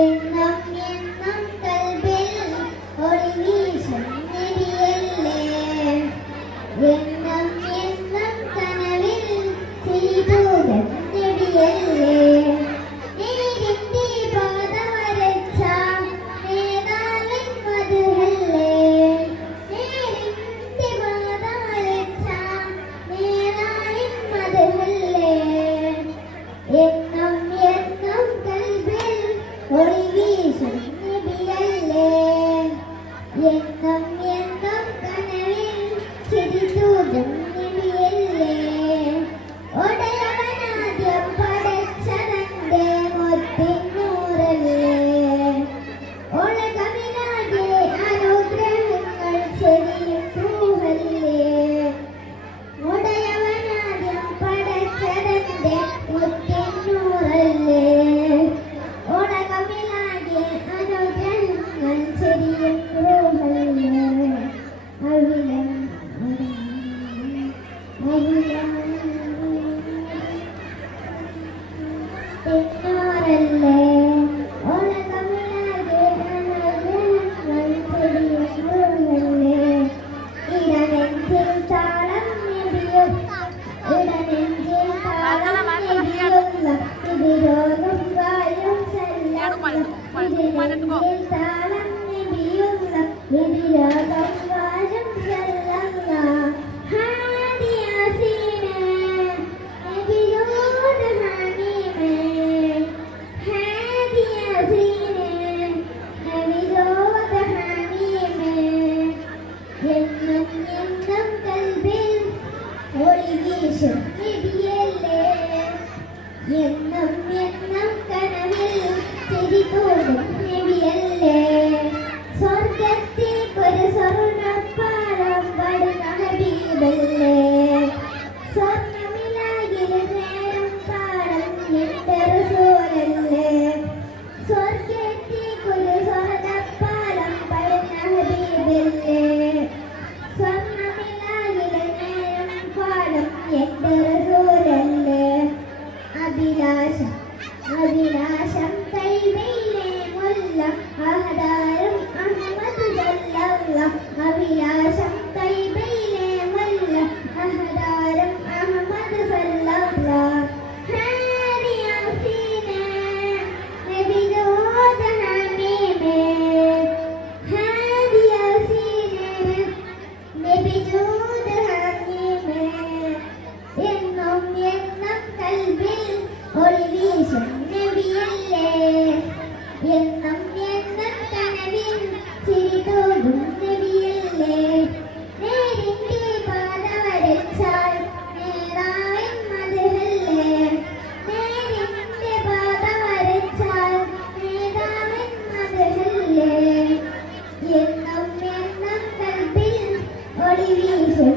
എന്നും എന്നും കൽബിൽ ഒളിവീശും നബിയല്ലേ, എന്നും എന്നും കനവിൽ ചിരിതൂകും നബിയല്ലേ, നേരിന്റെ പാത വരച്ച നേതാവിൻ മധുഹല്ലേ, നേരിന്റെ പാത വരച്ച നേതാവിൻ മധുഹല്ലേ, എന്നും എന്നും കൽബിൽ ഒളിവീശും നബിയല്ലേ, എന്നും എന്നും കനവിൽ ചിരിതൂകും നബിയല്ലേ, ഒടയവനാദ്യം പടച്ചതന്റെ മുത്തിൻ നൂറല്ലേ, ഉലകമിലാകെ അനുഗ്രഹങ്ങൾ ചെരിയും റൂഹല്ലേ, ഉടയവനാദ്യം പടച്ചതന്റെ മുത്തിൻ നൂറല്ലേ, ഉലകമിലാകെ അനുഗ്രഹങ്ങൾ ചെരിയും റൂഹല്ലേ, അവിലം തെന്നോരല്ലേ, ഉലകമിലാകെ അനുഗ്രഹങ്ങൾ ചെരിയും റൂഹല്ലേ, ഇടനെഞ്ചിൽ താളം നബിയും ഇടനെഞ്ചിൽ താളം നബിയുള്ള ഇതിരോലും കാര്യം ചെല്ലാം, ഇതിനെഞ്ചിൽ താളം നബിയുള്ള ഇതിരോലും കാര്യം ചെല്ലാം, ഹാദി യാസീനെ നബിയോട് ഹമീമേ, ഹാദി യാസീനെ നബിയോട് ഹമീമേ, എന്നും എന്നും കൽബിൽ ഒളിവീശും നബിയല്ലേ, എന്നും എന്നും കനവിൽ ചിരിതൂകും നബിയല്ലേ, സ്വർഗ്ഗത്തിലേക്കൊരു സ്വർണ്ണപ്പാലം പടുന്ന ഹബീബല്ലേ, സ്വർണ്ണമിലാകിൽ നേരം പാടം എന്റെ റസൂലല്ലേ, സ്വർഗ്ഗത്തിലേക്കൊരു സ്വർണ്ണപ്പാലം പടുന്ന ഹബീബല്ലേ, സ്വർണ്ണമിലാകിൽ നേരം പാടം എന്റെ റസൂലല്ലേ, അഭിലാഷം അഭിലാഷം തൈബയിലെ മുല്ല അഹദാരം അഹ്മദ് സല്ലല്ലാഹ്, അഭിലാഷം തൈബയിലെ മുല്ല അഹദാരം അഹ്മദ് സല്ലല്ലാഹ്, ഹാദി യാസീനെ നബിയോട് ഹമീമേ, ഹാദി യാസീനെ നബിയോട് ഹമീമേ, എന്നും എന്നും കൽബിൽ ഒളിവീശും നബിയല്ലേ, എന്നും എന്നും കനവിൽ ചിരിതൂകും നബിയല്ലേ, നേരിന്റെ പാത വരച്ചാൽ നേതാവിൻ മധുഹല്ലേ, നേരിന്റെ പാത വരച്ചാൽ നേതാവിൻ മധുഹല്ലേ, എന്നും എന്നും കൽബിൽ ഒളിവീശും